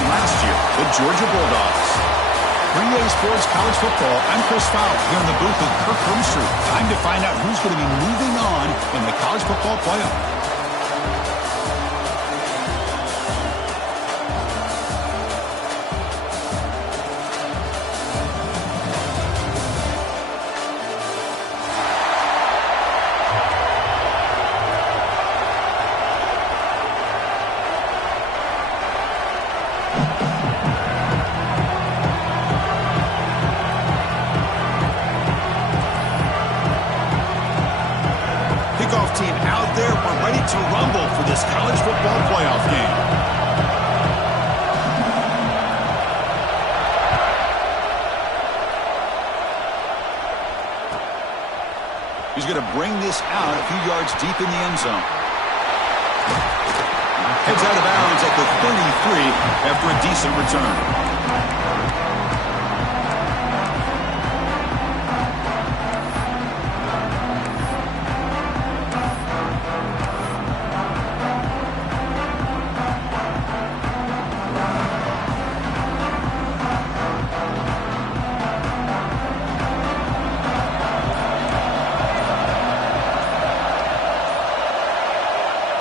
from last year, the Georgia Bulldogs. 3A Sports College Football, I'm Chris Fowler here in the booth with Kirk Herbstreit. Time to find out who's going to be moving on in the college football playoff. Team out there, we're ready to rumble for this college football playoff game. He's going to bring this out a few yards deep in the end zone. Heads out of bounds at the 33 after a decent return.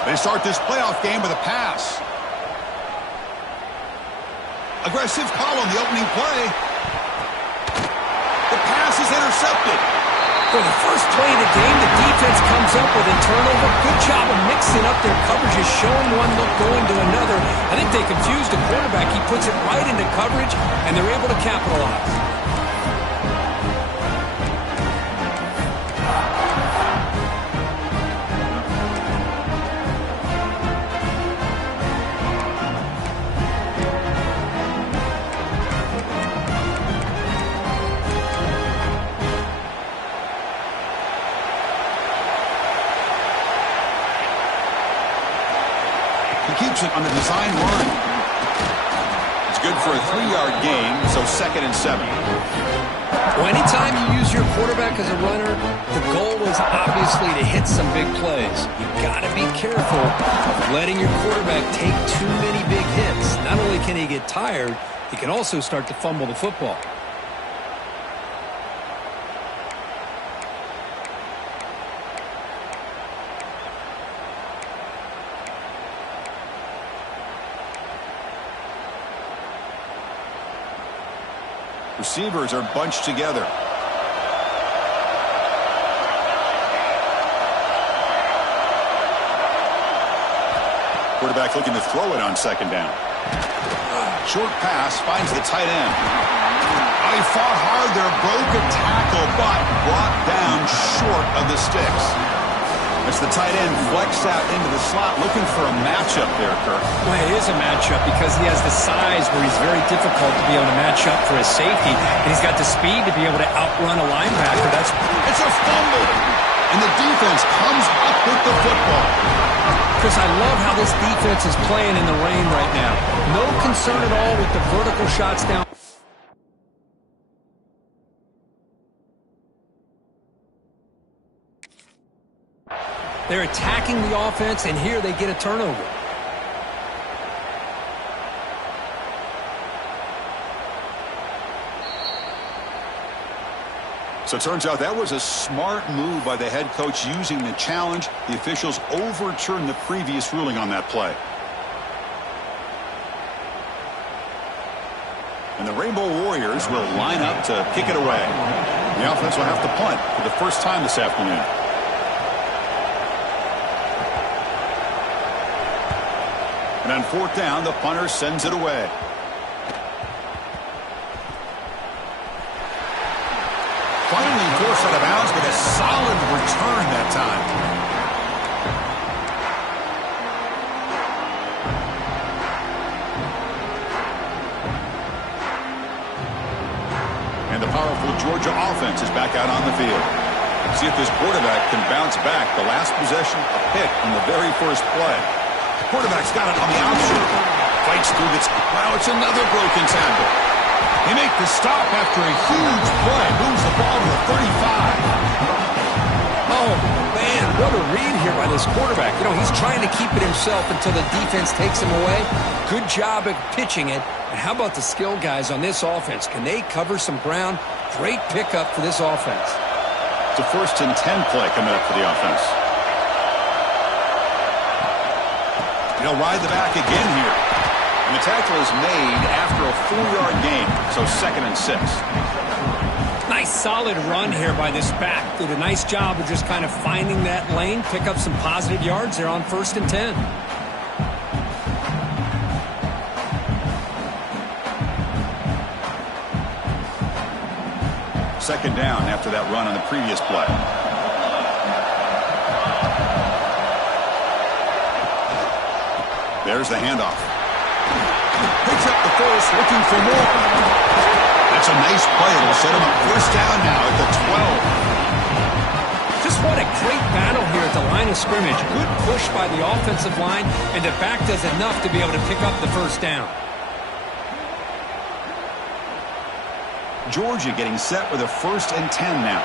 They start this playoff game with a pass. Aggressive call on the opening play. The pass is intercepted. For the first play of the game, the defense comes up with a turnover. Good job of mixing up their coverages, showing one look, going to another. I think they confused the quarterback. He puts it right into coverage, and they're able to capitalize. Keeps it on the design run. It's good for a 3-yard gain, so 2nd and 7. Well, anytime you use your quarterback as a runner, the goal is obviously to hit some big plays. You've got to be careful of letting your quarterback take too many big hits. Not only can he get tired, he can also start to fumble the football. Receivers are bunched together. Quarterback looking to throw it on 2nd down. Short pass finds the tight end. Oh, he fought hard there, broke a tackle, but brought down short of the sticks. As the tight end flexed out into the slot, looking for a matchup there, Kirk. Well, it is a matchup because he has the size where he's very difficult to be able to match up for his safety, and he's got the speed to be able to outrun a linebacker. It's a fumble, and the defense comes up with the football. Chris, I love how this defense is playing in the rain right now. No concern at all with the vertical shots down. They're attacking the offense, and here they get a turnover. So it turns out that was a smart move by the head coach using the challenge. The officials overturned the previous ruling on that play. And the Rainbow Warriors will line up to kick it away. The offense will have to punt for the first time this afternoon. And on 4th down, the punter sends it away. Finally forced out of bounds, but a solid return that time. And the powerful Georgia offense is back out on the field. See if this quarterback can bounce back. The last possession, a pick in the very first play. Quarterback's got it on the outside. Fights through this. Wow, it's another broken tackle. They make the stop after a huge play. Moves the ball to the 35. Oh, man. What a read here by this quarterback. You know, he's trying to keep it himself until the defense takes him away. Good job at pitching it. And how about the skill guys on this offense? Can they cover some ground? Great pickup for this offense. It's a 1st and 10 play coming up for the offense. He'll ride the back again here. And the tackle is made after a 4-yard gain, so 2nd and 6. Nice solid run here by this back. Did a nice job of just kind of finding that lane, pick up some positive yards there on 1st and 10. Second down after that run on the previous play. There's the handoff. Picks up the first, looking for more. That's a nice play. It'll set him up 1st down now at the 12. Just what a great battle here at the line of scrimmage. Good push by the offensive line, and the back does enough to be able to pick up the 1st down. Georgia getting set with a 1st and 10 now.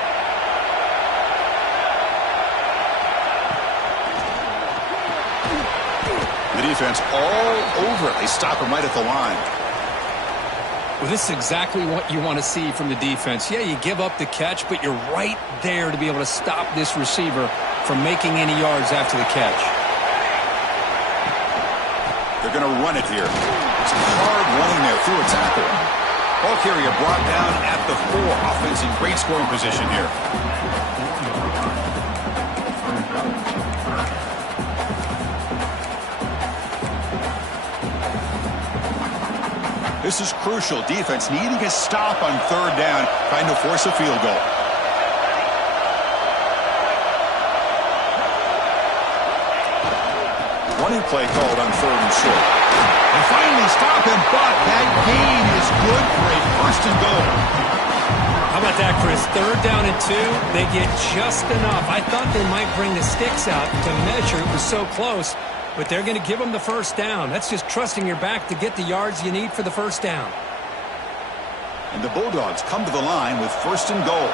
The defense all over it. They stop him right at the line. Well, this is exactly what you want to see from the defense. Yeah, you give up the catch, but you're right there to be able to stop this receiver from making any yards after the catch. They're going to run it here. It's hard running there through a tackle. Ball carrier brought down at the 4. Offense in great scoring position here. This is crucial. Defense needing a stop on 3rd down, trying to force a field goal. Running play called on 3rd and short. And finally stop him, but that gain is good for a 1st and goal. How about that, Chris? 3rd down and 2. They get just enough. I thought they might bring the sticks out to measure. It was so close, but they're going to give them the 1st down. That's just trusting your back to get the yards you need for the 1st down. And the Bulldogs come to the line with 1st and goal.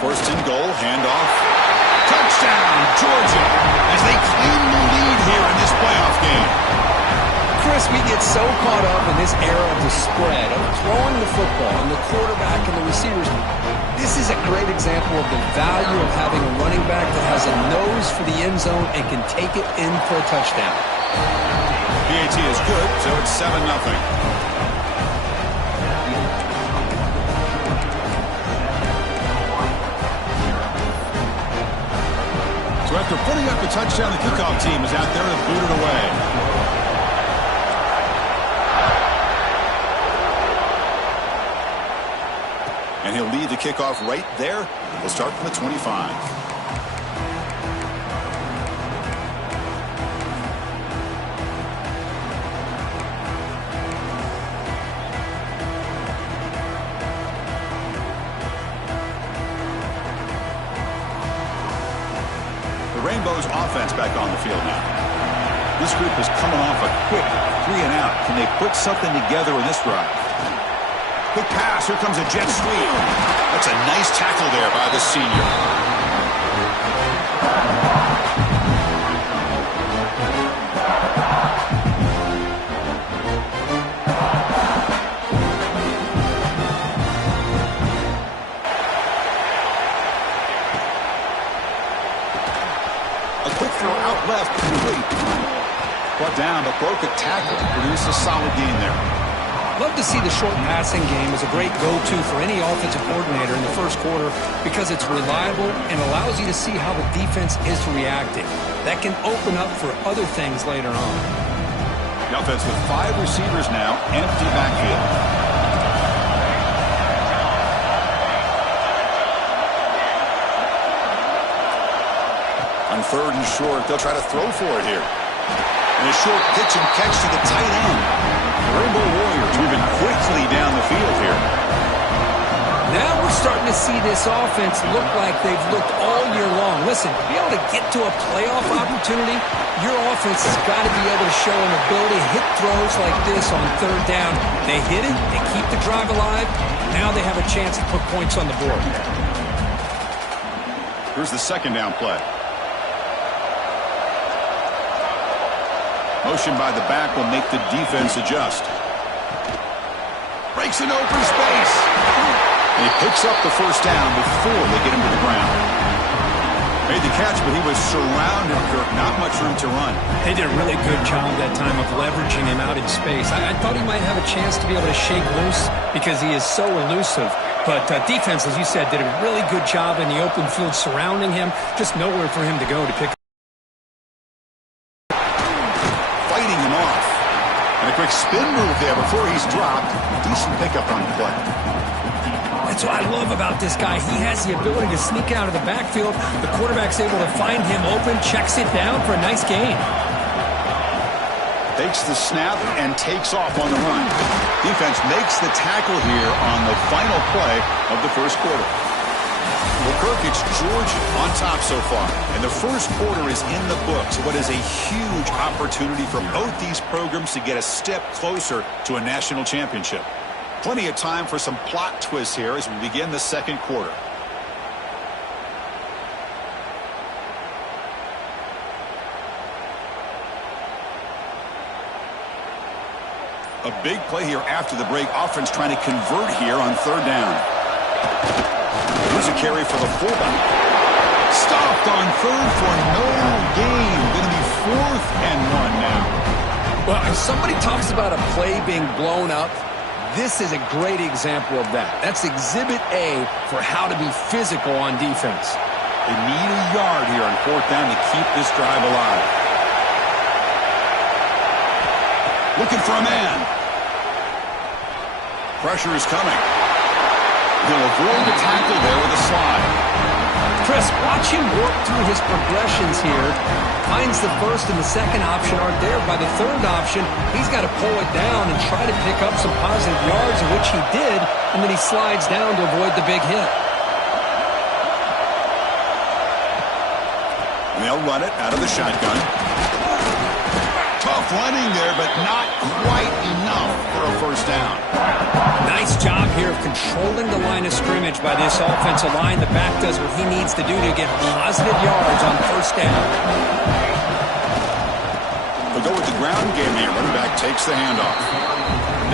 1st and goal, handoff. Touchdown, Georgia, as they claim the lead here in this playoff game. Chris, we get so caught up in this era of the spread, of throwing the football, and the quarterback and the receivers. This is a great example of the value of having a running back that has a nose for the end zone and can take it in for a touchdown. PAT is good, so it's 7-0. So after putting up the touchdown, the kickoff team is out there to boot it away. And he'll lead the kickoff right there. We'll start from the 25. The Rainbows offense back on the field now. This group is coming off a quick 3-and-out. Can they put something together in this drive? Quick pass. Here comes a jet sweep. That's a nice tackle there by the senior. A quick throw out left. Complete. Brought down, but broke a tackle. Produced a solid gain there. Love to see the short passing game as a great go-to for any offensive coordinator in the first quarter because it's reliable and allows you to see how the defense is reacting. That can open up for other things later on. The offense with 5 receivers now, empty backfield. On 3rd and short, they'll try to throw for it here. And a short pitch and catch to the tight end. Rainbow Warriors moving quickly down the field here. Now we're starting to see this offense look like they've looked all year long. Listen, to be able to get to a playoff opportunity, your offense has got to be able to show an ability to hit throws like this on 3rd down. They hit it, they keep the drive alive. Now they have a chance to put points on the board. Here's the second down play. Motion by the back will make the defense adjust. Breaks an open space. And he picks up the first down before they get him to the ground. Made the catch, but he was surrounded, Kirk. Not much room to run. They did a really good job that time of leveraging him out in space. I thought he might have a chance to be able to shake loose because he is so elusive. But defense, as you said, did a really good job in the open field surrounding him. Just nowhere for him to go to pick up. Fighting him off. And a quick spin move there before he's dropped. Decent pickup on the play. That's what I love about this guy. He has the ability to sneak out of the backfield. The quarterback's able to find him open, checks it down for a nice gain. Takes the snap and takes off on the run. Defense makes the tackle here on the final play of the first quarter. Well, Kirk, it's Georgia on top so far. And the first quarter is in the books. What is a huge opportunity for both these programs to get a step closer to a national championship. Plenty of time for some plot twists here as we begin the second quarter. A big play here after the break. Offense trying to convert here on third down. Here's a carry for the fullback. Stopped on third for no gain. Going to be 4th and 1 now. Well, if somebody talks about a play being blown up, this is a great example of that. That's exhibit A for how to be physical on defense. They need a yard here on 4th down to keep this drive alive. Looking for a man. Pressure is coming. He'll avoid the tackle there with a slide. Chris, watch him work through his progressions here. Finds the first and the second option aren't there. By the third option, he's got to pull it down and try to pick up some positive yards, of which he did, and then he slides down to avoid the big hit. And they'll run it out of the shotgun. Tough running there, but not quite enough for a first down. Nice job here of controlling the line of scrimmage by this offensive line. The back does what he needs to do to get positive yards on first down. They'll go with the ground game here. Running back takes the handoff.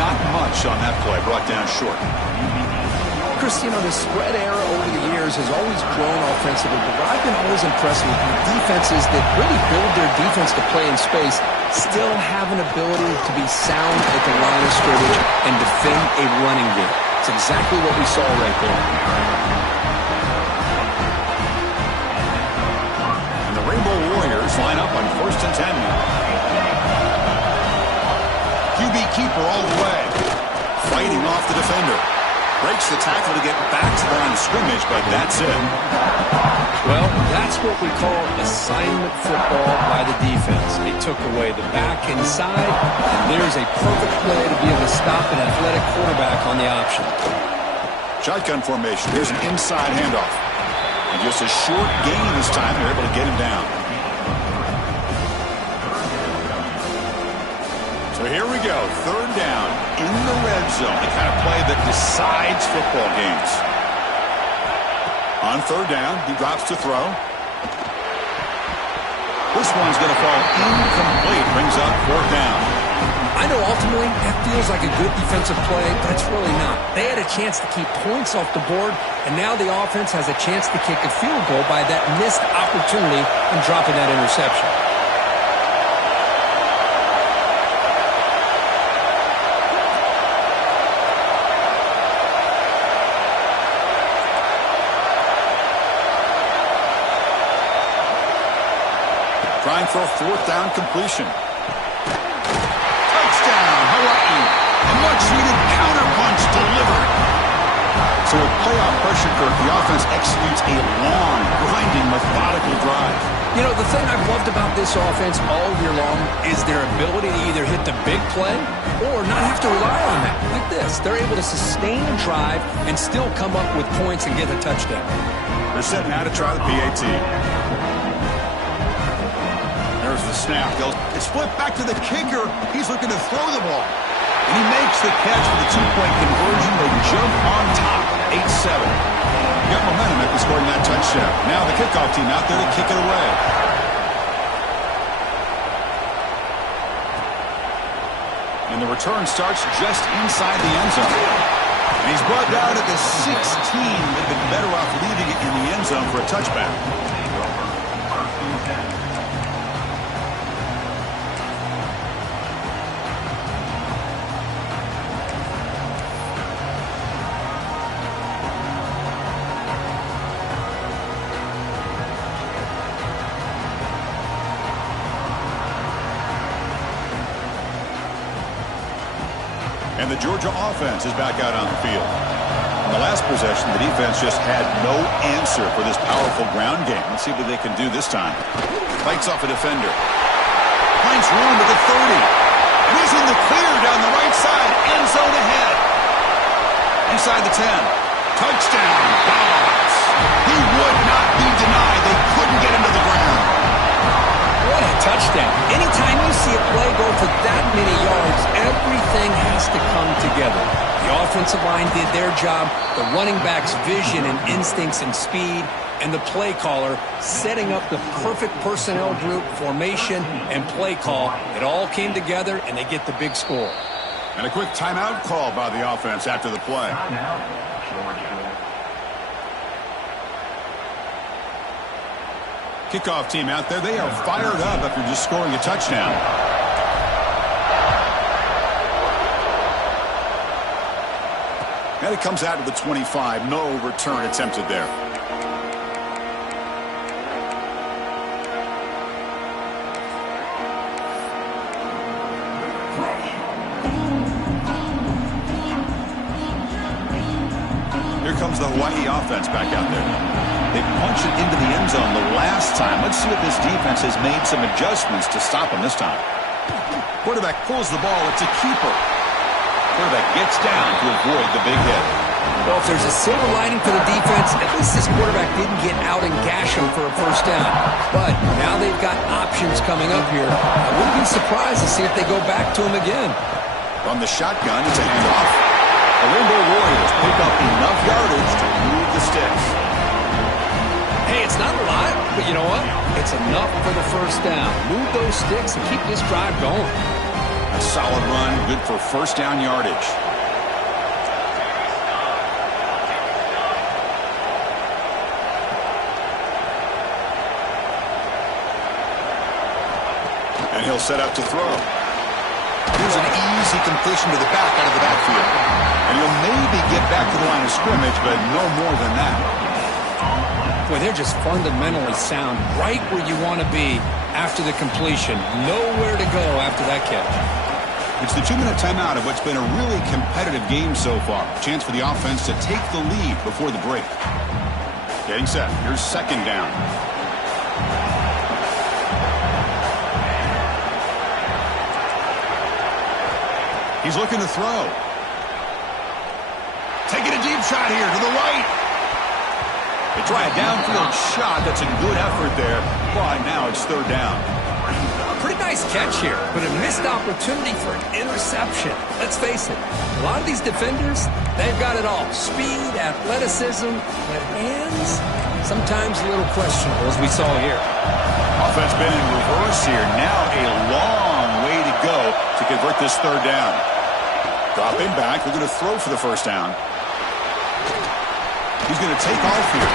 Not much on that play. Brought down short. Chris, you know, the spread era over the years has always grown offensively, but I've been always impressed with defenses that really build their defense to play in space, still have an ability to be sound at the line of scrimmage and defend a running game. It's exactly what we saw right there. And the Rainbow Warriors line up on 1st and 10 now. QB keeper all the way. Fighting off the defender. Breaks the tackle to get back to the line of scrimmage, but that's it. Well, that's what we call assignment football by the defense. They took away the back inside, and there's a perfect play to be able to stop an athletic quarterback on the option. Shotgun formation. Here's an inside handoff. And just a short gain this time. They're able to get him down. So here we go. 3rd down in the red zone. The kind of play that decides football games. On 3rd down, he drops to throw. This one's going to fall incomplete. Brings up 4th down. I know ultimately that feels like a good defensive play, but it's really not. They had a chance to keep points off the board, and now the offense has a chance to kick a field goal by that missed opportunity and dropping that interception. Trying for a 4th down completion. Touchdown, Hawaii. A much-needed counterpunch delivered. So with playoff pressure, Kirk, the offense executes a long, grinding, methodical drive. You know, the thing I've loved about this offense all year long is their ability to either hit the big play or not have to rely on that. Like this. They're able to sustain a drive and still come up with points and get a touchdown. They're set now to try the PAT. There's the snap. It's flipped back to the kicker. He's looking to throw the ball. And he makes the catch for the 2-point conversion. They jump on top. 8-7. Got momentum after scoring that touchdown. Now the kickoff team out there to kick it away. And the return starts just inside the end zone. And he's brought down at the 16. They've been better off leaving it in the end zone for a touchback. And the Georgia offense is back out on the field. On the last possession, the defense just had no answer for this powerful ground game. Let's see what they can do this time. Fights off a defender. Finds room at the 30. And he's in the clear down the right side. End zone ahead. Inside the 10. Touchdown. Dobbs. He would not be denied. They couldn't get him to the ground. What a touchdown. Anytime you see a play go for that many yards, everything has to come together. The offensive line did their job, the running back's vision and instincts and speed, and the play caller setting up the perfect personnel group, formation, and play call. It all came together, and they get the big score. And a quick timeout call by the offense after the play. Kickoff team out there. They are fired up after just scoring a touchdown. And it comes out to the 25. No return attempted there. Here comes the Hawaii offense back out there. They punched it into the end zone the last time. Let's see if this defense has made some adjustments to stop them this time. Quarterback pulls the ball. It's a keeper. Quarterback gets down to avoid the big hit. Well, if there's a silver lining for the defense, at least this quarterback didn't get out and gash him for a first down. But now they've got options coming up here. I wouldn't be surprised to see if they go back to him again. From the shotgun, it's a handoff. The Rainbow Warriors pick up enough yardage to move the sticks. Hey, it's not a lot, but you know what? It's enough for the first down. Move those sticks and keep this drive going. A solid run, good for first down yardage. And he'll set up to throw. Here's an easy completion to the back out of the backfield. And he'll maybe get back to the line of scrimmage, but no more than that. Boy, they're just fundamentally sound, right where you want to be after the completion. Nowhere to go after that catch. It's the 2-minute timeout of what's been a really competitive game so far. Chance for the offense to take the lead before the break. Getting set. Here's second down. He's looking to throw. Taking a deep shot here to the right. They try a downfield shot. That's a good effort there. But now it's third down. A pretty nice catch here, but a missed opportunity for an interception. Let's face it, a lot of these defenders, they've got it all. Speed, athleticism, but hands, sometimes a little questionable, as we saw here. Offense been in reverse here. Now a long way to go to convert this third down. Dropping back. They're going to throw for the first down. He's going to take off here.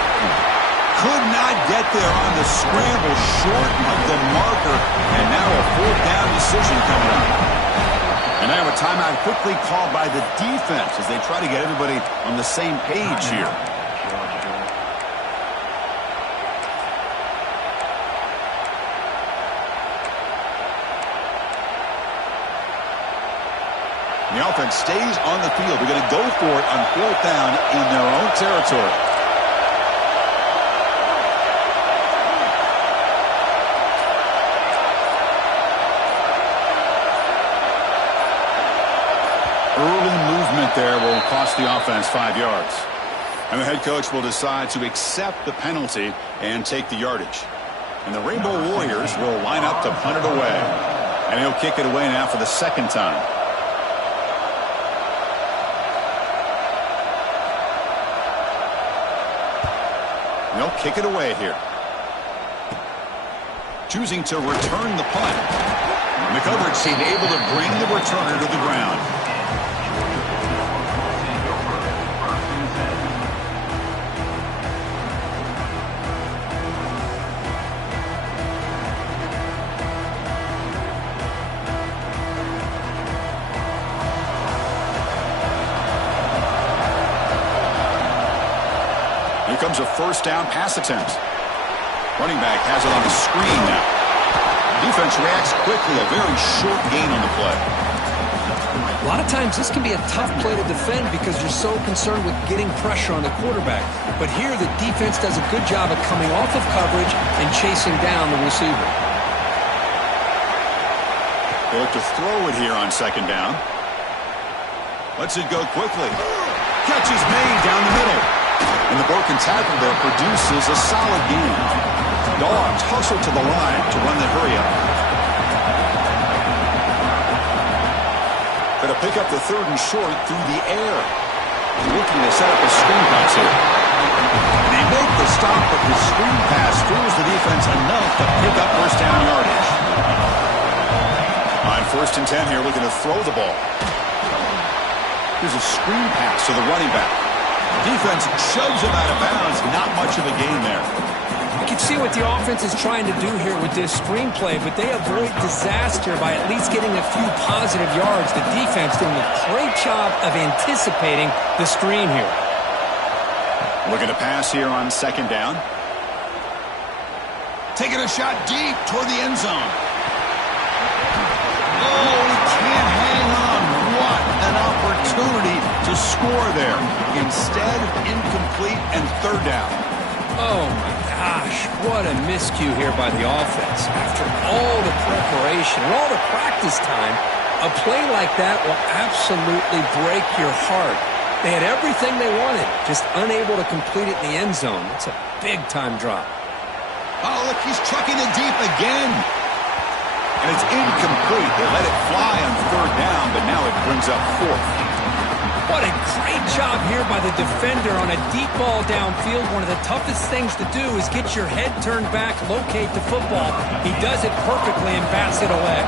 Could not get there on the scramble, short of the marker, and now a fourth down decision coming up. And now a timeout quickly called by the defense as they try to get everybody on the same page here. The offense stays on the field. They're going to go for it on fourth down in their own territory. Early movement there will cost the offense 5 yards. And the head coach will decide to accept the penalty and take the yardage. And the Rainbow Warriors will line up to punt it away. And he'll kick it away now for the second time. They'll kick it away here. Choosing to return the punt. The coverage team able to bring the returner to the ground. Here comes a first down pass attempt. Running back has it on the screen now. Defense reacts quickly. A very short gain on the play. A lot of times this can be a tough play to defend because you're so concerned with getting pressure on the quarterback. But here the defense does a good job of coming off of coverage and chasing down the receiver. They look to throw it here on second down. Lets it go quickly. Catch is made down the middle. And the broken tackle there produces a solid gain. Dogs hustle to the line to run the hurry-up. Going to pick up the third and short through the air. Looking to set up a screen pass here. And they make the stop, but the screen pass fools the defense enough to pick up first down yardage. On 1st and 10 here, looking to throw the ball. Here's a screen pass to the running back. Defense shoves him out of bounds. Not much of a gain there. You can see what the offense is trying to do here with this screenplay, but they avoid disaster by at least getting a few positive yards. The defense doing a great job of anticipating the screen here. Looking to pass here on second down. Taking a shot deep toward the end zone. Oh, he can't hang on. What an opportunity to score there. Instead, incomplete and third down. Oh, my gosh. What a miscue here by the offense. After all the preparation and all the practice time, a play like that will absolutely break your heart. They had everything they wanted, just unable to complete it in the end zone. It's a big-time drop. Oh, look, he's trucking it deep again. And it's incomplete. They let it fly on third down, but now it brings up fourth. What a great job here by the defender on a deep ball downfield. One of the toughest things to do is get your head turned back, locate the football. He does it perfectly and bats it away.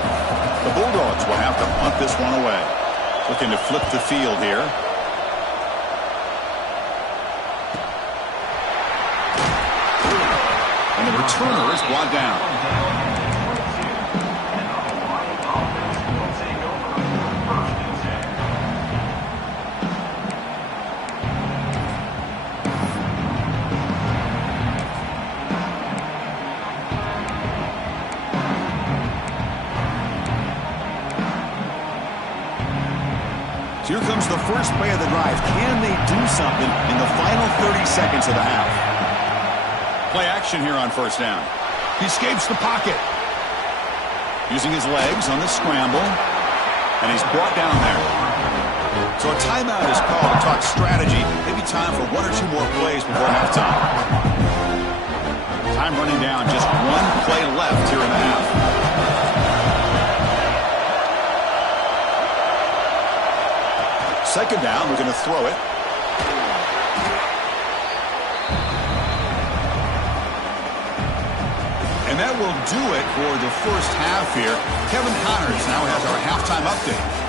The Bulldogs will have to punt this one away. Looking to flip the field here. And the returner is brought down. Here comes the first play of the drive. Can they do something in the final 30 seconds of the half? Play action here on first down. He escapes the pocket. Using his legs on the scramble. And he's brought down there. So a timeout is called to talk strategy. Maybe time for one or two more plays before halftime. Time running down. Just one play left here in the half. Second down, we're going to throw it. And that will do it for the first half here. Kevin Connors now has our halftime update.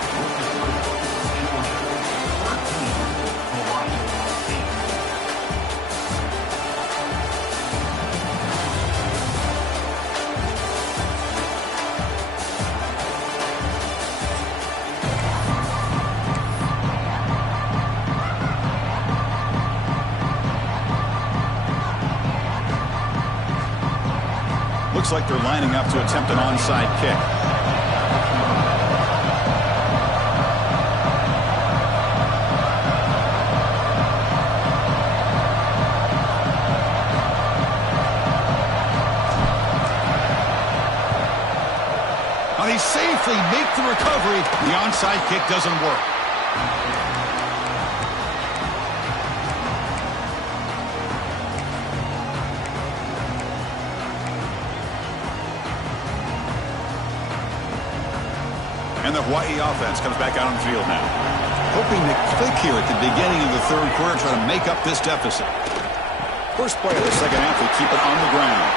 Looks like they're lining up to attempt an onside kick. Now they safely make the recovery. The onside kick doesn't work. And the Hawaii offense comes back out on the field now. Hoping to click here at the beginning of the third quarter, try to make up this deficit. First play of the second half, they keep it on the ground.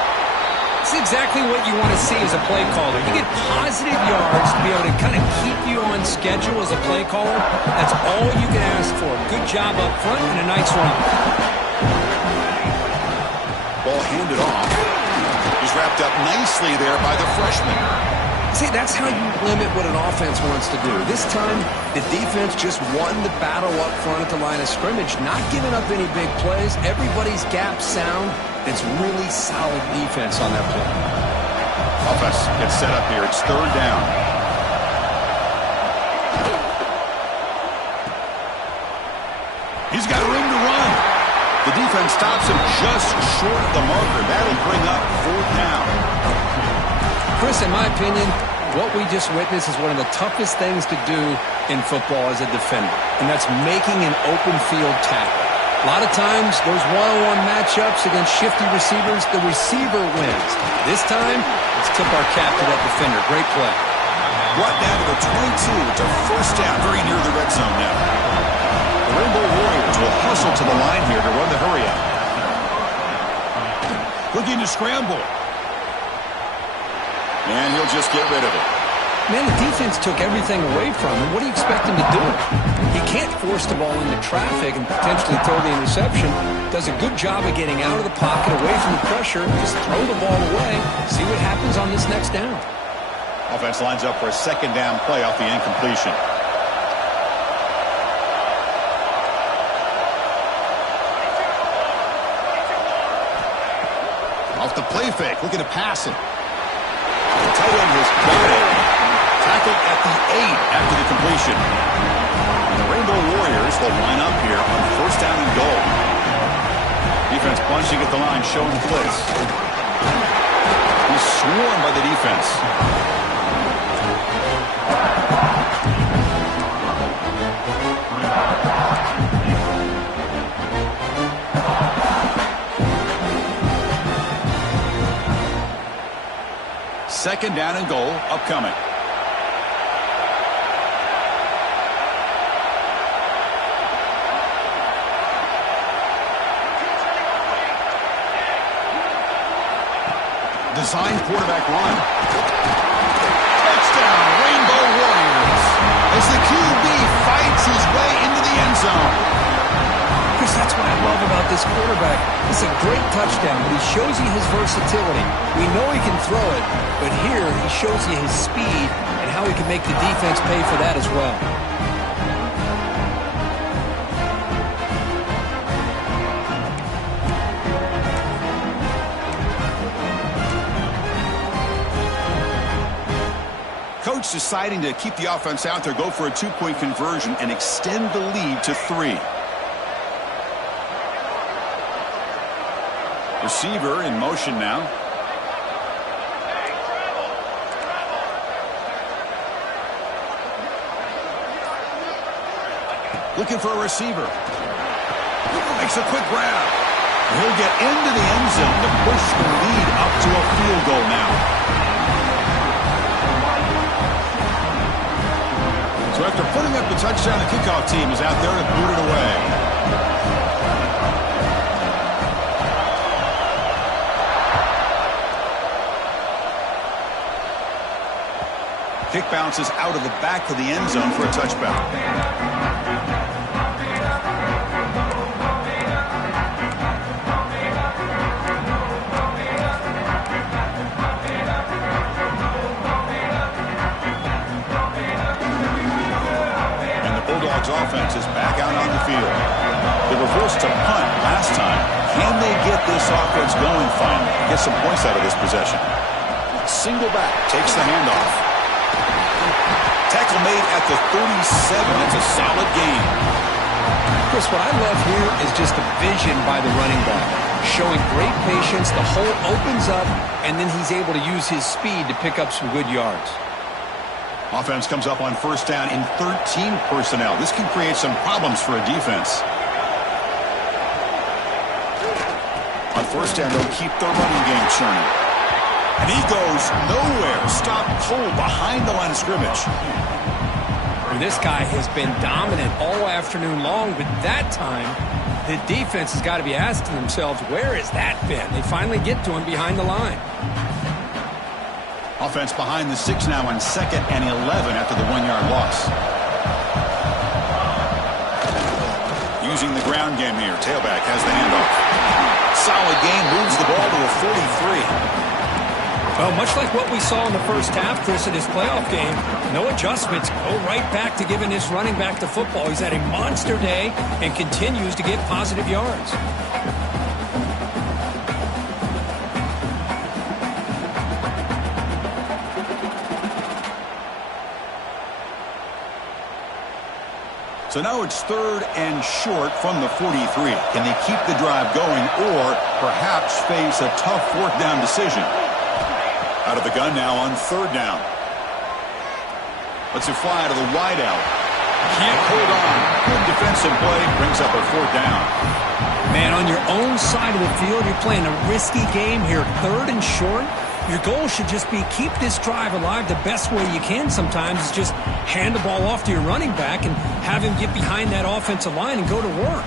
It's exactly what you want to see as a play caller. You get positive yards to be able to kind of keep you on schedule as a play caller. That's all you can ask for. Good job up front and a nice run. Ball handed off. He's wrapped up nicely there by the freshman. See, that's how you limit what an offense wants to do. This time, the defense just won the battle up front at the line of scrimmage, not giving up any big plays. Everybody's gap sound. It's really solid defense on that play. Offense gets set up here. It's third down. He's got room to run. The defense stops him just short of the marker. That'll bring up fourth down. Chris, in my opinion, what we just witnessed is one of the toughest things to do in football as a defender, and that's making an open field tackle. A lot of times, those one-on-one matchups against shifty receivers, the receiver wins. This time, let's tip our cap to that defender. Great play. Brought down to the 22. It's a first down very near the red zone now. The Rainbow Warriors will hustle to the line here to run the hurry up. Looking to scramble. And he'll just get rid of it. Man, the defense took everything away from him. What do you expect him to do? He can't force the ball into traffic and potentially throw the interception. Does a good job of getting out of the pocket, away from the pressure. Just throw the ball away. See what happens on this next down. Offense lines up for a second down play off the incompletion. Off the play fake, looking to pass it. The tight end has got it. Tackled at the 8 after the completion. And the Rainbow Warriors will line up here on first down and goal. Defense bunching at the line, showing blitz. He's swarmed by the defense. Second down and goal upcoming. Design quarterback run. Touchdown, Rainbow Warriors. As the QB fights his way into the end zone. Chris, that's what I love about this quarterback. It's a great touchdown, but he shows you his versatility. We know he can throw it, but here he shows you his speed and how he can make the defense pay for that as well. Coach deciding to keep the offense out there, go for a two-point conversion, and extend the lead to 3. Receiver in motion now. Looking for a receiver. Makes a quick grab. He'll get into the end zone to push the lead up to a field goal now. So after putting up the touchdown, the kickoff team is out there to boot it away. Kick bounces out of the back of the end zone for a touchback. Offense is back out on the field. They were forced to punt last time. Can they get this offense going finally? Get some points out of this possession. Single back takes the handoff. Tackle made at the 37. That's a solid gain. Chris, what I love here is just the vision by the running back. Showing great patience, the hole opens up, and then he's able to use his speed to pick up some good yards. Offense comes up on first down in 13 personnel. This can create some problems for a defense. On first down, they'll keep their running game churning. And he goes nowhere. Stop cold behind the line of scrimmage. And this guy has been dominant all afternoon long, but that time The defense has got to be asking themselves, where has that been? They finally get to him behind the line. Offense behind the 6 now on 2nd and 11 after the 1-yard loss. Using the ground game here. Tailback has the handoff. Solid game, moves the ball to a 43. Well, much like what we saw in the first half, Chris, in his playoff game, no adjustments. Go right back to giving his running back the football. He's had a monster day and continues to get positive yards. So now it's 3rd and short from the 43. Can they keep the drive going or perhaps face a tough 4th down decision? Out of the gun now on 3rd down. Let's it fly to the wide out. Can't hold on. Good defensive play. Brings up a 4th down. Man, on your own side of the field, you're playing a risky game here. 3rd and short. Your goal should just be keep this drive alive the best way you can sometimes is just hand the ball off to your running back and have him get behind that offensive line and go to work.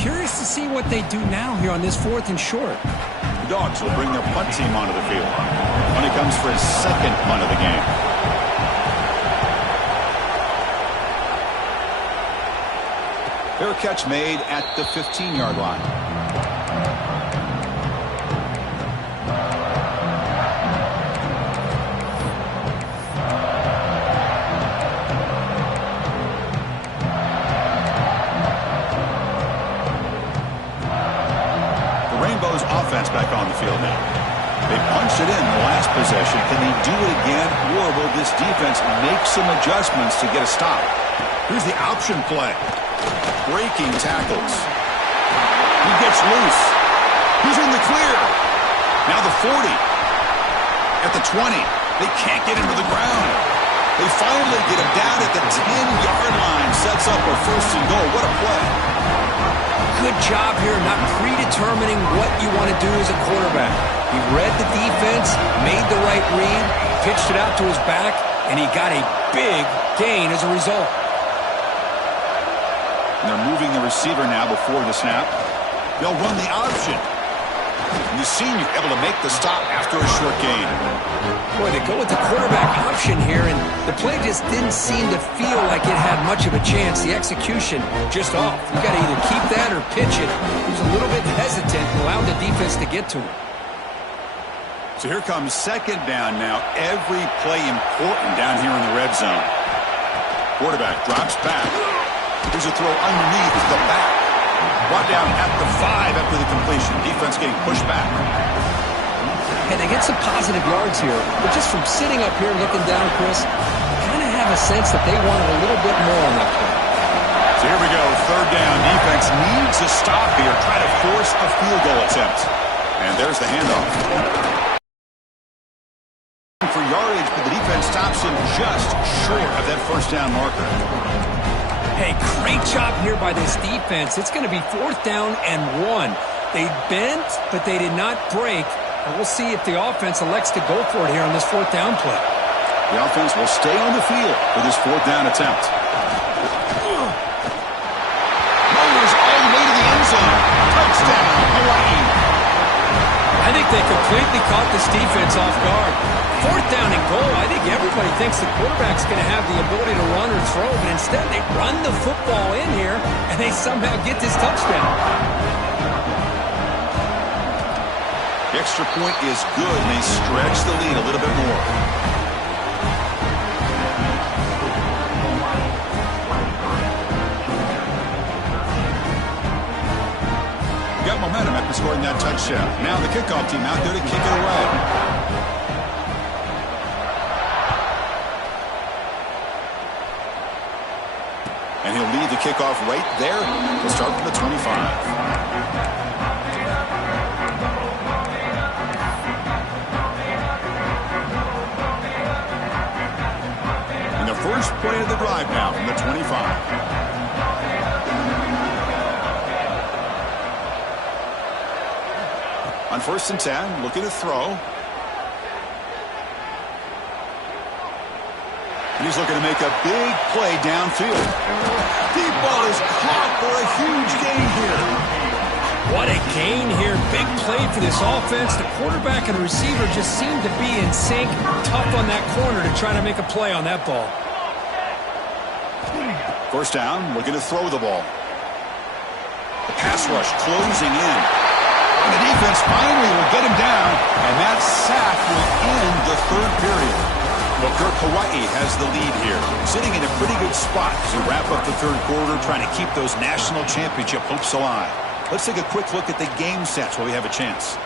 Curious to see what they do now here on this 4th and short. The Dogs will bring their punt team onto the field when it comes for his 2nd punt of the game. Fair catch made at the 15-yard line. Offense back on the field now. They punched it in the last possession. Can they do it again, or will this defense make some adjustments to get a stop? Here's the option play. Breaking tackles. He gets loose. He's in the clear. Now the 40. At the 20. They can't get him to the ground. They finally get him down at the 10-yard line. Sets up a 1st and goal. What a play. Good job here not predetermining what you want to do as a quarterback. He read the defense, made the right read, pitched it out to his back, and he got a big gain as a result. And they're moving the receiver now before the snap. They'll run the option. And the senior able to make the stop after a short gain. Boy, they go with the quarterback option here, and the play just didn't seem to feel like it had much of a chance. The execution just off. You got to either keep that or pitch it. He was a little bit hesitant and allowed the defense to get to him. So here comes 2nd down now. Every play important down here in the red zone. Quarterback drops back. Here's a throw underneath the back. Brought down at the 5 after the completion. Defense getting pushed back. And they get some positive yards here, but just from sitting up here looking down, Chris, I kind of have a sense that they wanted a little bit more on that play. So here we go, 3rd down. Defense needs a stop here, try to force a field goal attempt. And there's the handoff. For yardage, but the defense stops him just short of that 1st down marker. Hey, great job here by this defense. It's going to be 4th down and 1. They bent, but they did not break. And we'll see if the offense elects to go for it here on this 4th down play. The offense will stay on the field for this 4th down attempt. Rolls all the way to the end zone. Touchdown, Hawaii. I think they completely caught this defense off guard. 4th down and goal. I think everybody thinks the quarterback's going to have the ability to run or throw, but instead they run the football in here, and they somehow get this touchdown. The extra point is good, and they stretch the lead a little bit more. Got momentum after scoring that touchdown. Now the kickoff team out there to kick it away. And he'll lead the kickoff right there. He'll start from the 25. First play of the drive now from the 25. On 1st and 10, looking to throw. He's looking to make a big play downfield. Deep ball is caught for a huge gain here. What a gain here. Big play for this offense. The quarterback and the receiver just seem to be in sync. Tough on that corner to try to make a play on that ball. First down, looking to throw the ball. The pass rush closing in. And the defense finally will get him down, and that sack will end the third period. Booker, Hawaii has the lead here, sitting in a pretty good spot to wrap up the third quarter, trying to keep those national championship hopes alive. Let's take a quick look at the game stats while we have a chance.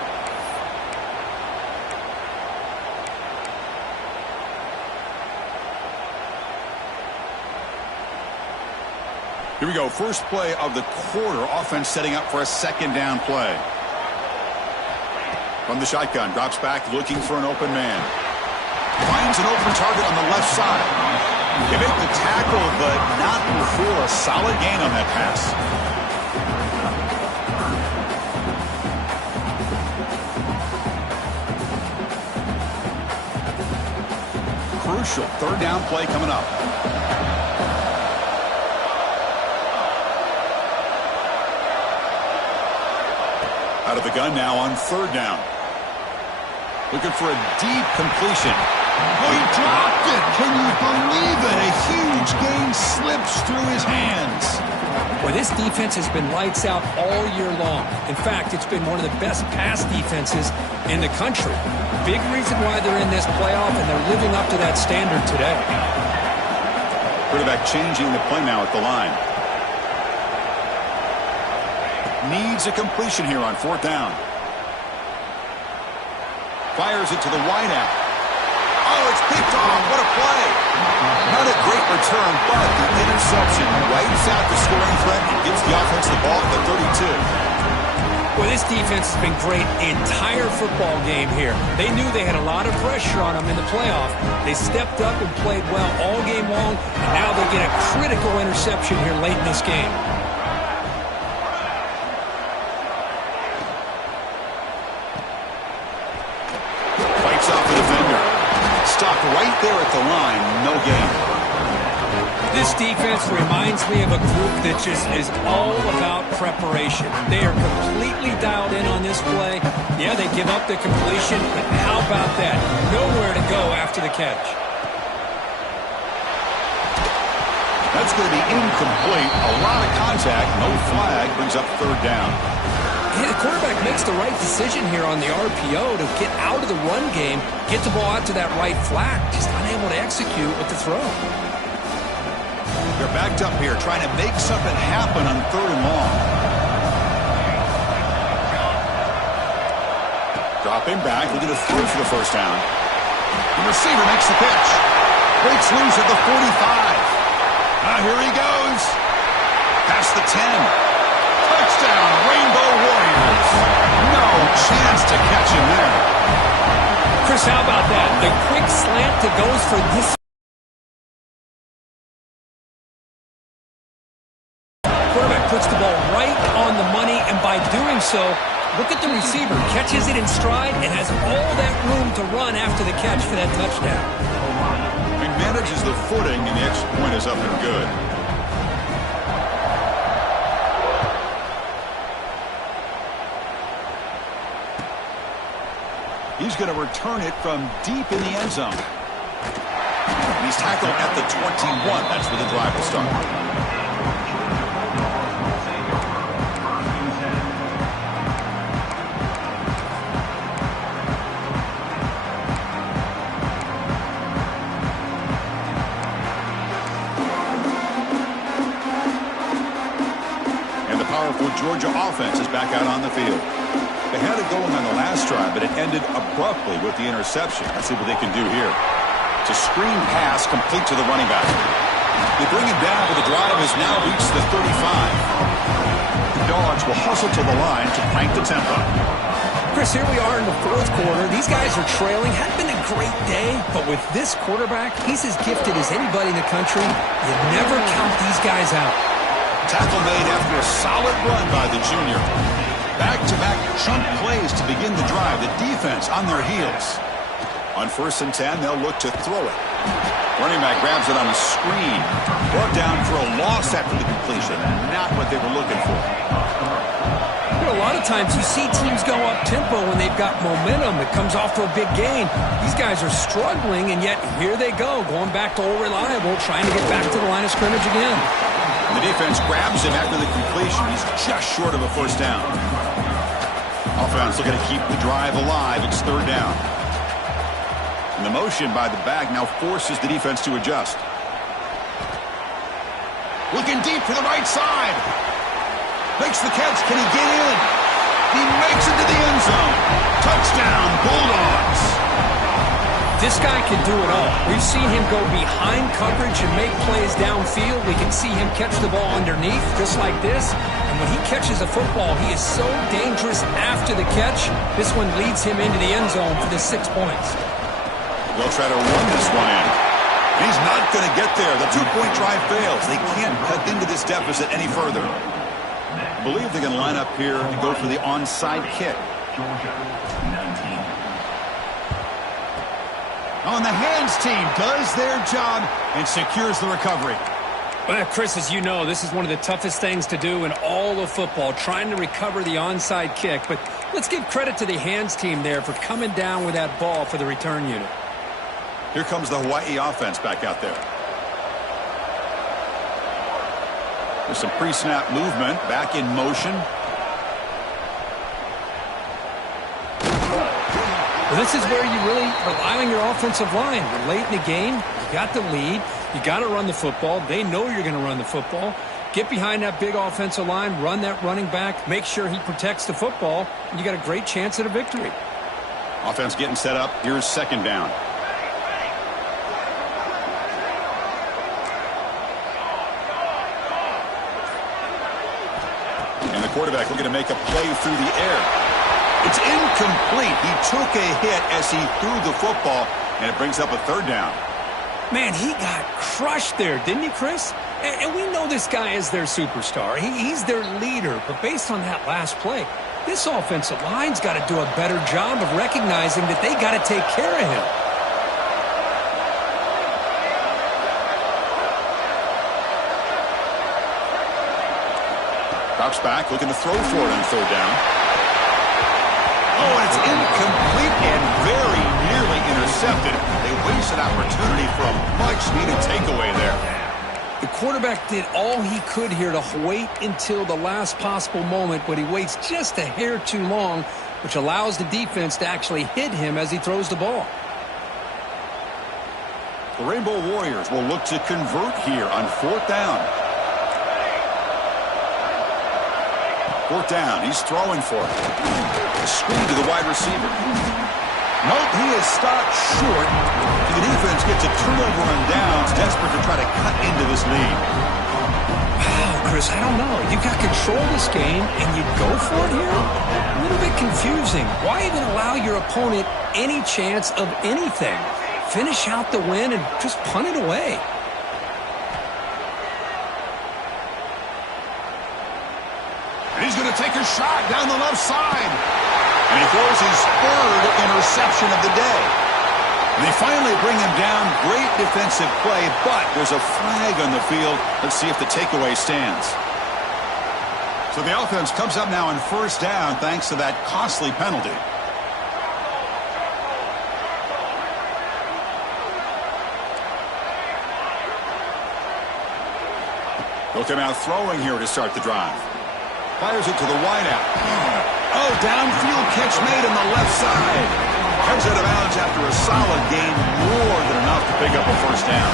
Here we go. First play of the quarter. Offense setting up for a second down play. From the shotgun, drops back looking for an open man. Finds an open target on the left side. They make the tackle, but not before a solid gain on that pass. Crucial third down play coming up. Out of the gun now on third down. Looking for a deep completion. Oh, he dropped it. Can you believe it? A huge gain slips through his hands. Well, this defense has been lights out all year long. In fact, it's been one of the best pass defenses in the country. Big reason why they're in this playoff, and they're living up to that standard today. Quarterback changing the play now at the line. Needs a completion here on fourth down. Fires it to the wideout. Oh, it's picked off. What a play. Not a great return, but the interception wipes out the scoring threat and gives the offense the ball at the 32. Well, this defense has been great the entire football game here. They knew they had a lot of pressure on them in the playoff. They stepped up and played well all game long, and now they get a critical interception here late in this game. Stopped right there at the line, no gain. This defense reminds me of a group that just is all about preparation. They are completely dialed in on this play. Yeah, they give up the completion, but how about that? Nowhere to go after the catch. That's going to be incomplete. A lot of contact, no flag, brings up third down. Hey, the quarterback makes the right decision here on the RPO to get out of the run game, get the ball out to that right flat, just unable to execute with the throw. They're backed up here, trying to make something happen on third and long. Dropping back, looking to throw for the first down. The receiver makes the pitch. Breaks loose at the 45. Here he goes. Past the 10. Touchdown, Rainbow Warriors. No chance to catch him there. Chris, how about that? A quick slant that goes for this. Quarterback puts the ball right on the money, and by doing so, look at the receiver. Catches it in stride and has all that room to run after the catch for that touchdown. He manages the footing, and the extra point is up and good. He's going to return it from deep in the end zone. And he's tackled at the 21. That's where the drive will start. And the powerful Georgia offense is back out on the field. They had it going on the last drive, but it ended abruptly with the interception. Let's see what they can do here. It's a screen pass complete to the running back. They bring him down, but the drive has now reached the 35. The Dogs will hustle to the line to crank the tempo. Chris, here we are in the fourth quarter. These guys are trailing. Hadn't been a great day, but with this quarterback, he's as gifted as anybody in the country. You never count these guys out. Tackle made after a solid run by the junior. Back-to-back chunk plays to begin the drive. The defense on their heels. On 1st and 10, they'll look to throw it. Running back grabs it on a screen. Brought down for a loss after the completion. Not what they were looking for. You know, a lot of times you see teams go up-tempo when they've got momentum. It comes off to a big gain. These guys are struggling, and yet here they go, going back to old reliable, trying to get back to the line of scrimmage again. The defense grabs him after the completion. He's just short of a first down. Offense looking to keep the drive alive. It's third down. And the motion by the back now forces the defense to adjust. Looking deep to the right side. Makes the catch. Can he get in? He makes it to the end zone. Touchdown, Bulldogs. This guy can do it all. We've seen him go behind coverage and make plays downfield. We can see him catch the ball underneath, just like this. And when he catches a football, he is so dangerous after the catch. This one leads him into the end zone for the 6 points. They'll try to run this one in. He's not going to get there. The two-point try fails. They can't cut into this deficit any further. I believe they can line up here and go for the onside kick. On the hands team does their job and secures the recovery. Well, Chris, as you know, this is one of the toughest things to do in all of football, trying to recover the onside kick. But let's give credit to the hands team there for coming down with that ball for the return unit. Here comes the Hawaii offense back out there. There's some pre-snap movement, back in motion. Well, this is where you really rely on your offensive line. You're late in the game. You got the lead. You got to run the football. They know you're going to run the football. Get behind that big offensive line, run that running back, make sure he protects the football, and you got a great chance at a victory. Offense getting set up. Here's second down. And the quarterback looking to make a play through the air. It's incomplete. He took a hit as he threw the football, and it brings up a third down. Man, he got crushed there, didn't he, Chris? And we know this guy is their superstar. He's their leader. But based on that last play, this offensive line's got to do a better job of recognizing that they got to take care of him. Drops back, looking to throw for it on third down. Oh, and it's incomplete and very nearly intercepted. They waste an opportunity for a much-needed takeaway there. The quarterback did all he could here to wait until the last possible moment, but he waits just a hair too long, which allows the defense to actually hit him as he throws the ball. The Rainbow Warriors will look to convert here on fourth down. Fourth down, he's throwing for it. A screen to the wide receiver. Nope, he is stopped short. The defense gets a turnover on downs, desperate to try to cut into this lead. Wow, Chris, I don't know. You've got control of this game, and you go for it here? A little bit confusing. Why even allow your opponent any chance of anything? Finish out the win and just punt it away. And he's going to take a shot down the left side. And he throws his third interception of the day. And they finally bring him down. Great defensive play, but there's a flag on the field. Let's see if the takeaway stands. So the offense comes up now on first down thanks to that costly penalty. They'll come out throwing here to start the drive. Fires it to the wideout. Oh, downfield catch made on the left side. Comes out of bounds after a solid gain, more than enough to pick up a first down.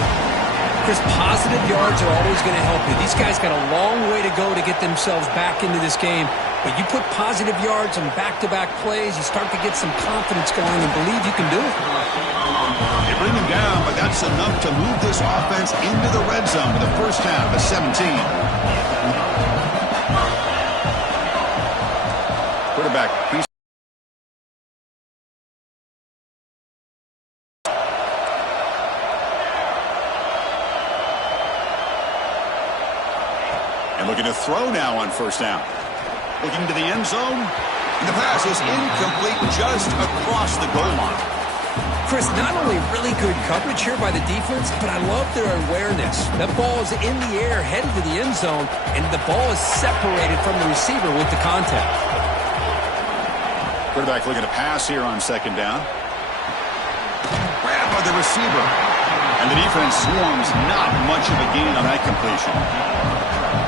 Chris, positive yards are always going to help you. These guys got a long way to go to get themselves back into this game. But you put positive yards on back-to-back plays, you start to get some confidence going and believe you can do it. They bring him down, but that's enough to move this offense into the red zone with a first down to 17. Quarterback, and looking to throw now on first down. Looking to the end zone. And the pass is incomplete just across the goal line. Chris, not only really good coverage here by the defense, but I love their awareness. That ball is in the air, headed to the end zone, and the ball is separated from the receiver with the contact. Quarterback looking to pass here on second down. Grabbed by the receiver. And the defense swarms not much of a gain on that completion.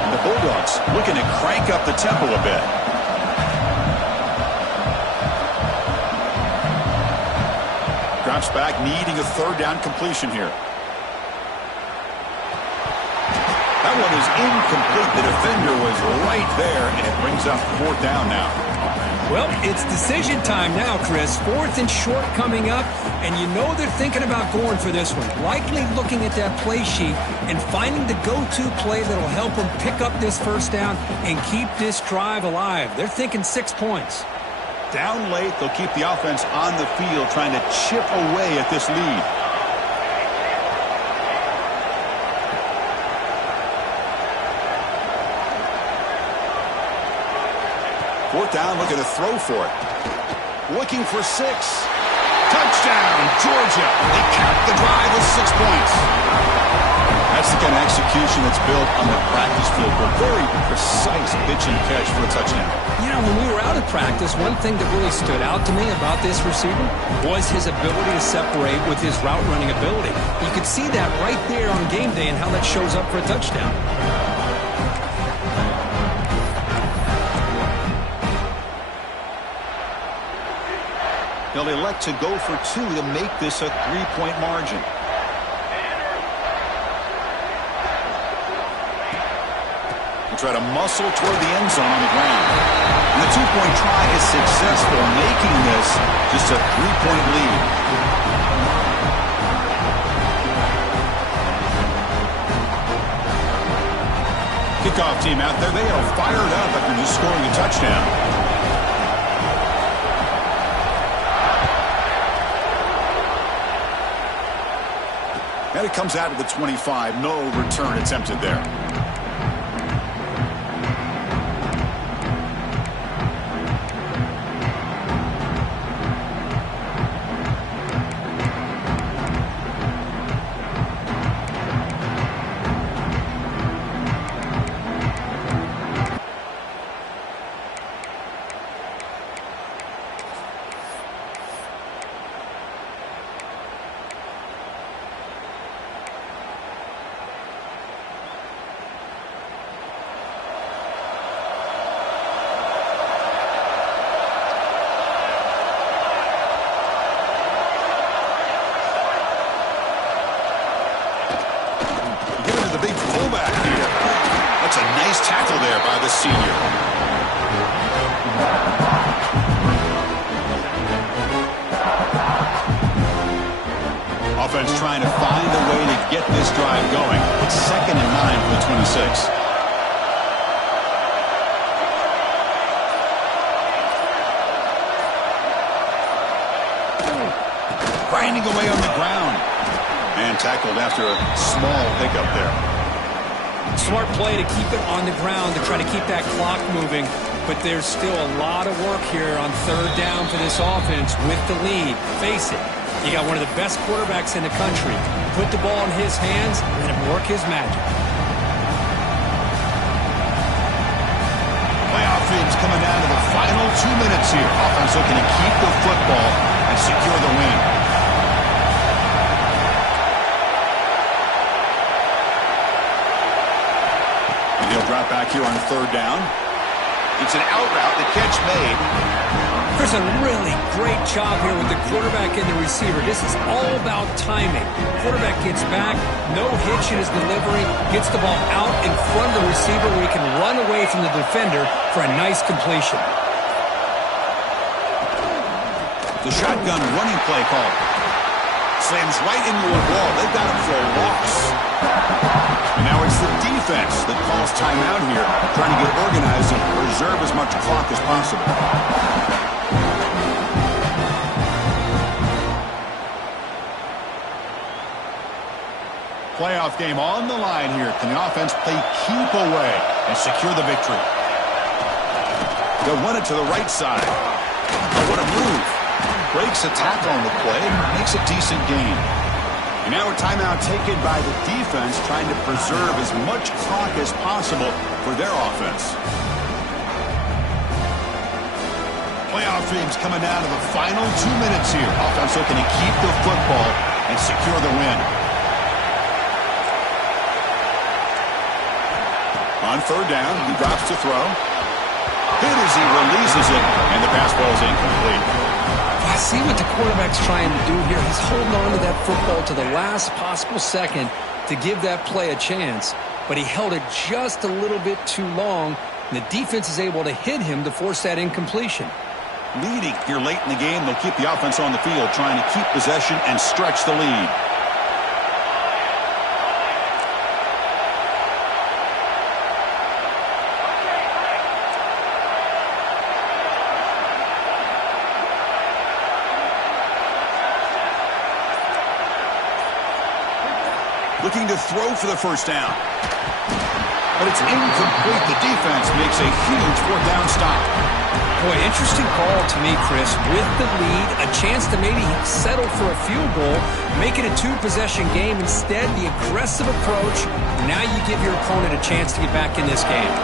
And the Bulldogs looking to crank up the tempo a bit. Drops back, needing a third down completion here. That one is incomplete. The defender was right there, and it brings up fourth down now. Well, it's decision time now, Chris. Fourth and short coming up, and you know they're thinking about going for this one. Likely looking at that play sheet and finding the go-to play that'll help them pick up this first down and keep this drive alive. They're thinking 6 points. Down late, they'll keep the offense on the field trying to chip away at this lead. Fourth down, looking to throw for it. Looking for 6. Touchdown, Georgia. They cap the drive with 6 points. That's the kind of execution that's built on the practice field. A very precise pitch and catch for a touchdown. You know, when we were out of practice, one thing that really stood out to me about this receiver was his ability to separate with his route running ability. You could see that right there on game day and how that shows up for a touchdown. They'll elect to go for 2 to make this a 3-point margin. They try to muscle toward the end zone on the ground. And the 2-point try is successful, making this just a 3-point lead. Kickoff team out there. They are fired up after just scoring a touchdown. And it comes out of the 25. No return attempted there. That's a nice tackle there by the senior. Offense trying to find a way to get this drive going. It's 2nd and 9 for the 26. Grinding away on the ground. And tackled after a small pickup there. Smart play to keep it on the ground to try to keep that clock moving. But there's still a lot of work here on 3rd down for this offense with the lead. Face it, you got one of the best quarterbacks in the country. Put the ball in his hands, let him work his magic. Playoff games coming down to the final 2 minutes here. Offense looking to keep the football and secure the win. He'll drop back here on 3rd down. It's an out route. The catch made. Chris, a really great job here with the quarterback and the receiver. This is all about timing. Quarterback gets back, no hitch in his delivery, gets the ball out in front of the receiver where he can run away from the defender for a nice completion. The shotgun running play call. Slams right into a wall. They've got him for a loss. And now it's the defense that calls timeout here, trying to get organized and preserve as much clock as possible. Playoff game on the line here. Can the offense play keep away and secure the victory? They'll run it to the right side. Oh, what a move. breaks a tackle on the play, makes a decent gain. And now a timeout taken by the defense, trying to preserve as much clock as possible for their offense. Playoff dreams coming down to the final 2 minutes here. Offense looking to keep the football and secure the win. On third down, he drops to throw. Hit as he releases it, and the pass ball is incomplete. I see what the quarterback's trying to do here. He's holding on to that football to the last possible second to give that play a chance, but he held it just a little bit too long, and the defense is able to hit him to force that incompletion. Leading here late in the game, they'll keep the offense on the field, trying to keep possession and stretch the lead. Looking to throw for the first down. But it's incomplete. The defense makes a huge fourth down stop. Boy, interesting call to me, Chris. With the lead, a chance to maybe settle for a field goal, make it a two-possession game. Instead, the aggressive approach. Now you give your opponent a chance to get back in this game.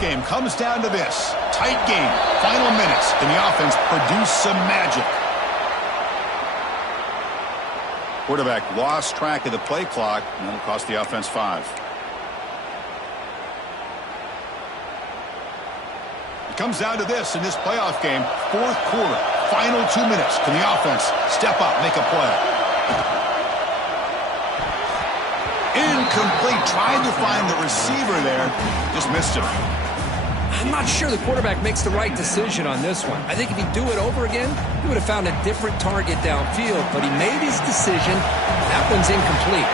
Game comes down to this. Tight game. Final minutes. Can the offense produce some magic? Quarterback lost track of the play clock, and that'll cost the offense 5. It comes down to this in this playoff game. Fourth quarter. Final 2 minutes. Can the offense step up, make a play? Incomplete. Tried to find the receiver there. Just missed him. I'm not sure the quarterback makes the right decision on this one. I think if he'd do it over again, he would have found a different target downfield, but he made his decision. That one's incomplete.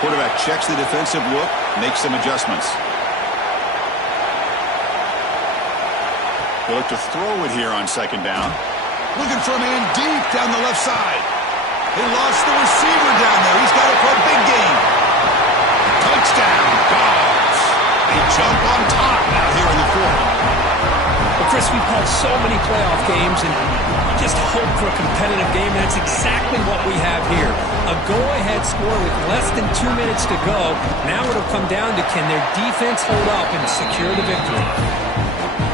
Quarterback checks the defensive look, makes some adjustments. They look to throw it here on second down. Looking for a man deep down the left side. They lost the receiver down there. He's got it for a big gain. Touchdown, Dogs. They jump on top now here in the fourth. Well, Chris, we've called so many playoff games, and you just hope for a competitive game. That's exactly what we have here. A go-ahead score with less than 2 minutes to go. Now it'll come down to can their defense hold up and secure the victory.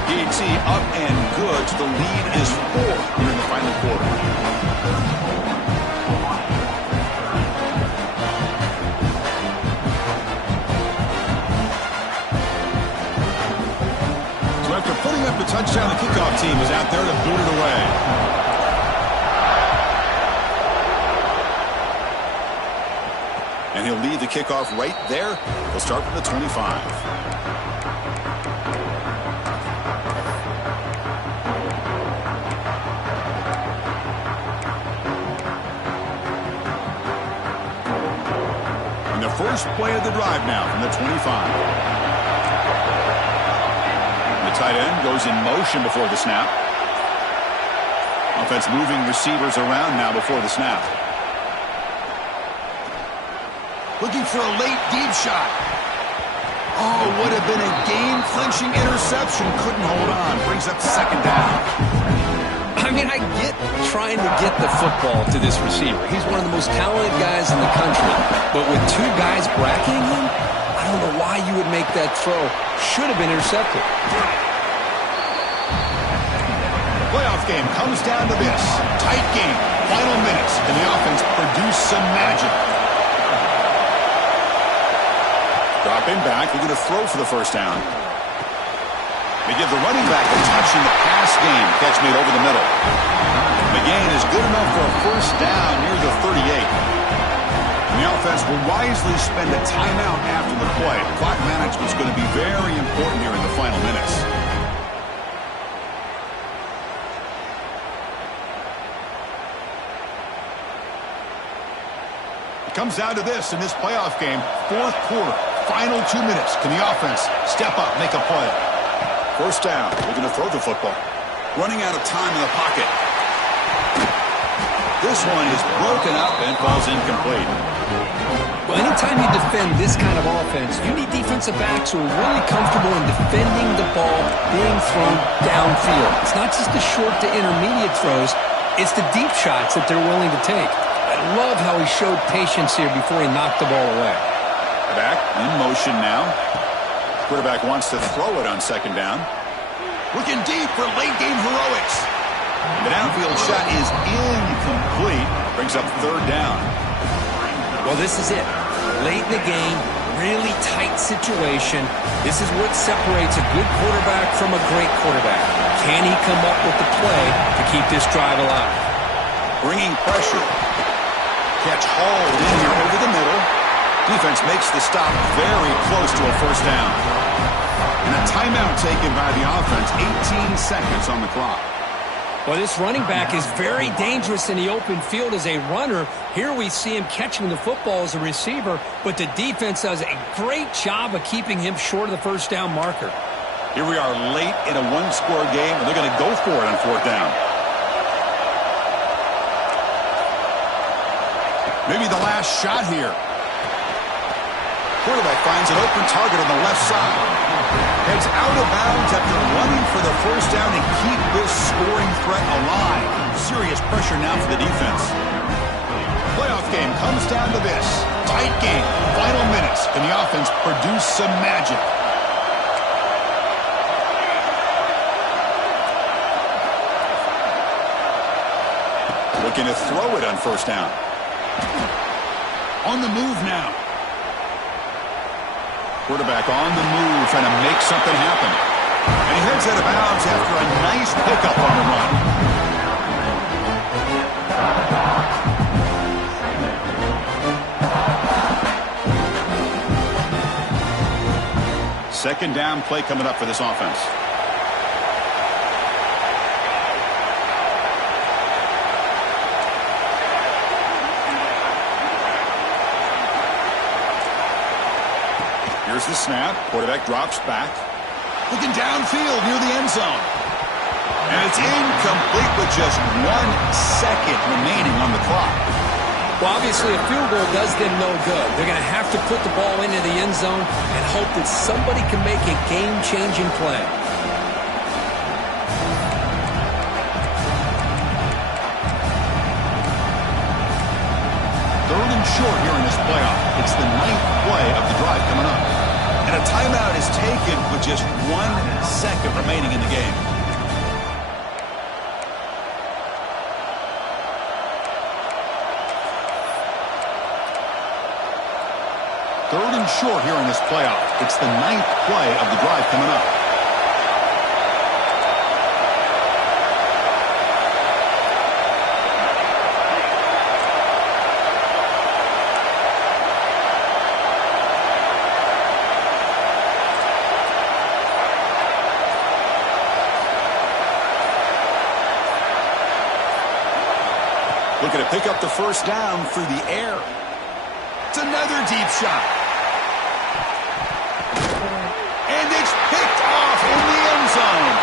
PAT up and good. The lead is 4 here in the final quarter. After putting up the touchdown, the kickoff team is out there to boot it away. And he'll lead the kickoff right there. He'll start from the 25. And the first play of the drive now from the 25. Tight end goes in motion before the snap. Offense moving receivers around now before the snap. Looking for a late deep shot. Oh, would have been a game-clinching interception. Couldn't hold on. Brings up second down. I mean, I get trying to get the football to this receiver. He's one of the most talented guys in the country. But with two guys bracketing him, I don't know why you would make that throw. Should have been intercepted. Playoff game comes down to this. Tight game. Final minutes. Can the offense produce some magic? Dropping back. They're going to throw for the first down. They give the running back a touch in the pass game. Catch made over the middle. The gain is good enough for a first down near the 38. And the offense will wisely spend a timeout after the play. Clock management is going to be very important here in the final minutes. It comes down to this in this playoff game. Fourth quarter, final 2 minutes. Can the offense step up, make a play? First down. They're going to throw the football. Running out of time in the pocket. This one is broken up and falls incomplete. Well, anytime you defend this kind of offense, you need defensive backs who are really comfortable in defending the ball being thrown downfield. It's not just the short to intermediate throws, it's the deep shots that they're willing to take. I love how he showed patience here before he knocked the ball away. Back in motion now. Quarterback wants to throw it on second down. Looking deep for late game heroics. The downfield shot is incomplete. Brings up third down. Well, this is it. Late in the game, really tight situation. This is what separates a good quarterback from a great quarterback. Can he come up with the play to keep this drive alive? Bringing pressure. Catch hauled in here over the middle. Defense makes the stop very close to a first down. And a timeout taken by the offense. 18 seconds on the clock. Well, this running back is very dangerous in the open field as a runner. Here we see him catching the football as a receiver, but the defense does a great job of keeping him short of the first down marker. Here we are late in a one-score game, and they're going to go for it on fourth down. Maybe the last shot here. Quarterback finds an open target on the left side. Heads out of bounds after running for the first down and keep this scoring threat alive. Serious pressure now for the defense. Playoff game comes down to this. Tight game. Final minutes. Can the offense produce some magic? Looking to throw it on first down. On the move now. Quarterback on the move, trying to make something happen. And he heads out of bounds after a nice pickup on the run. Second down play coming up for this offense. Here's the snap. Quarterback drops back. Looking downfield near the end zone. And it's incomplete with just 1 second remaining on the clock. Well, obviously a field goal does them no good. They're going to have to put the ball into the end zone and hope that somebody can make a game-changing play. Third and short here in this playoff. It's the 9th play of the drive coming up. And a timeout is taken with just 1 second remaining in the game. Third and short here in this playoff. It's the 9th play of the drive coming up. Looking to pick up the first down through the air. It's another deep shot. And it's picked off in the end zone.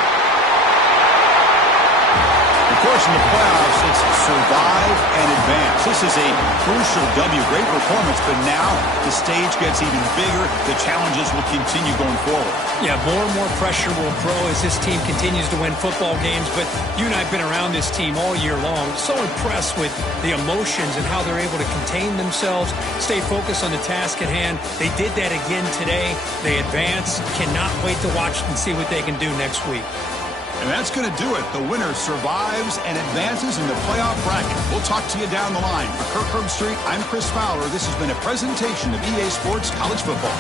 Of course, in the playoffs, it's survive and advance. This is a crucial W. Great performance, but now the stage gets even bigger. The challenges will continue going forward. Yeah, more and more pressure will grow as this team continues to win football games. But you and I have been around this team all year long. So impressed with the emotions and how they're able to contain themselves, stay focused on the task at hand. They did that again today. They advance. Cannot wait to watch and see what they can do next week. And that's going to do it. The winner survives and advances in the playoff bracket. We'll talk to you down the line. For Kirk Herbstreit, I'm Chris Fowler. This has been a presentation of EA Sports College Football.